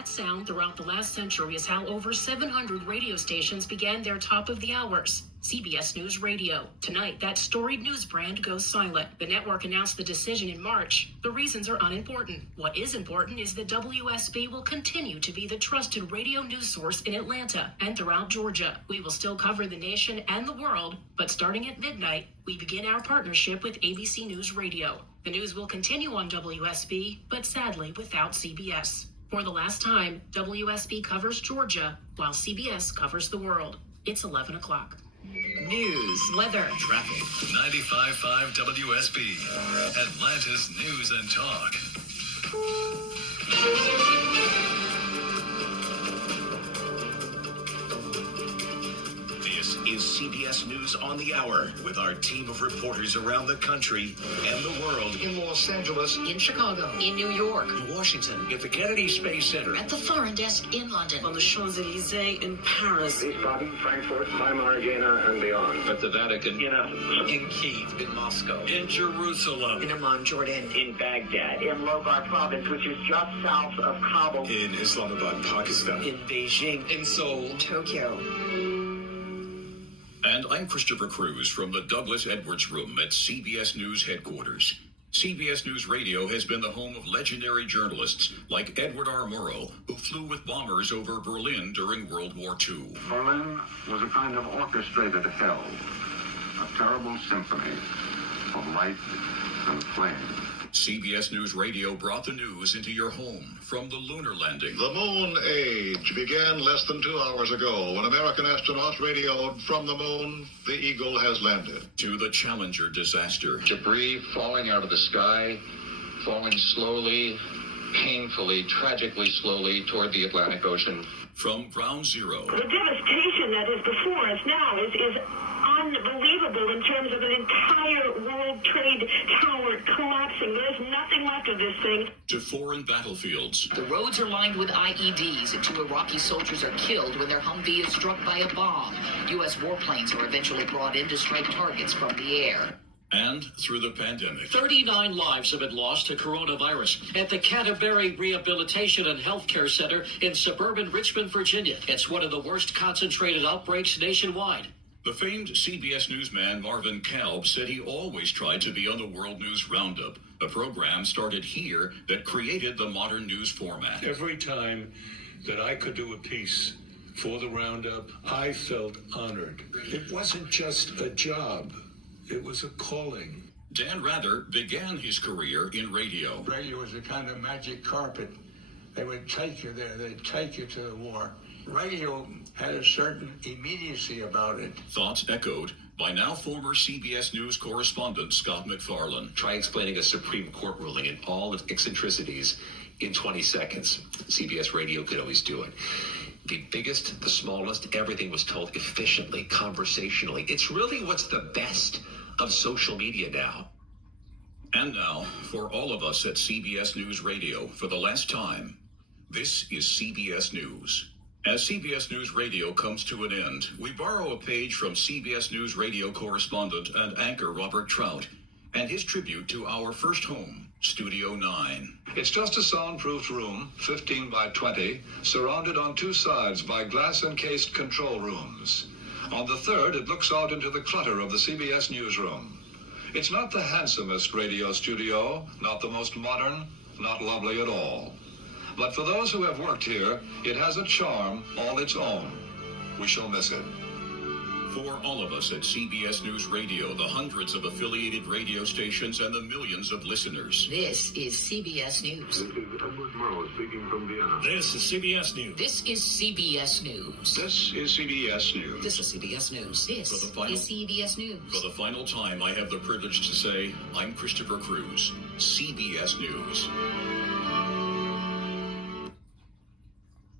that sound throughout the last century is how over 700 radio stations began their top of the hours. CBS News Radio. Tonight, that storied news brand goes silent. The network announced the decision in March. The reasons are unimportant. What is important is that WSB will continue to be the trusted radio news source in Atlanta and throughout Georgia. We will still cover the nation and the world, but starting at midnight, we begin our partnership with ABC News Radio. The news will continue on WSB, but sadly without CBS. For the last time, WSB covers Georgia, while CBS covers the world. It's 11 o'clock. News, weather, traffic. 95.5 WSB, Atlanta's News and Talk. This is CBS News on the Hour with our team of reporters around the country and the world. In Los Angeles, In Chicago, in New York, in Washington, at the Kennedy Space Center, at the Foreign Desk in London, on the Champs-Élysées in Paris, Wiesbaden, Frankfurt, Weimar, Jena, and beyond. at the Vatican, In Athens. in Kyiv, in Moscow, in Jerusalem, in Amman, Jordan, In Baghdad. In Logar Province, which is just south of Kabul. in Islamabad, Pakistan, in Beijing, in Seoul. Tokyo. And I'm Christopher Cruz from the Douglas Edwards Room at CBS News headquarters. CBS News Radio has been the home of legendary journalists like Edward R. Murrow, who flew with bombers over Berlin during World War II. Berlin was a kind of orchestrated hell, a terrible symphony of light and flame. CBS News Radio brought the news into your home from the lunar landing. The moon age began less than 2 hours ago when American astronauts radioed from the moon, the Eagle has landed. To the Challenger disaster. Debris falling out of the sky, falling slowly, painfully, tragically slowly toward the Atlantic Ocean. From Ground Zero. The devastation that is before us now is unbelievable in terms of an entire World Trade Tower collapsing. There's nothing left of this thing. To foreign battlefields. The roads are lined with IEDs, and 2 Iraqi soldiers are killed when their Humvee is struck by a bomb. U.S. warplanes are eventually brought in to strike targets from the air. And through the pandemic. 39 lives have been lost to coronavirus at the Canterbury Rehabilitation and Healthcare Center in suburban Richmond, Virginia. It's one of the worst concentrated outbreaks nationwide. The famed CBS newsman Marvin Kalb said he always tried to be on the World News Roundup, a program started here that created the modern news format. Every time that I could do a piece for the Roundup, I felt honored. It wasn't just a job. It was a calling. Dan Rather began his career in radio. Radio was a kind of magic carpet. They would take you there. They'd take you to the war. Radio had a certain immediacy about it. Thoughts echoed by now former CBS News correspondent Scott MacFarlane. Try explaining a Supreme Court ruling and all its eccentricities in 20 seconds. CBS Radio could always do it. The biggest, the smallest, everything was told efficiently, conversationally. It's really what's the best of social media now. And now, for all of us at CBS News Radio, for the last time, this is CBS News. As CBS News Radio comes to an end, we borrow a page from CBS News Radio correspondent and anchor Robert Trout and his tribute to our first home, Studio 9. It's just a soundproofed room, 15 by 20, surrounded on 2 sides by glass-encased control rooms. On the third, it looks out into the clutter of the CBS newsroom. It's not the handsomest radio studio, not the most modern, not lovely at all. But for those who have worked here, it has a charm all its own. We shall miss it. For all of us at CBS News Radio, the hundreds of affiliated radio stations and the millions of listeners. This is CBS News. This is Edward Murrow speaking from Vienna. This is CBS News. This is CBS News. This is CBS News. This is CBS News. This For the final- is CBS News. For the final time, I have the privilege to say, I'm Christopher Cruz, CBS News.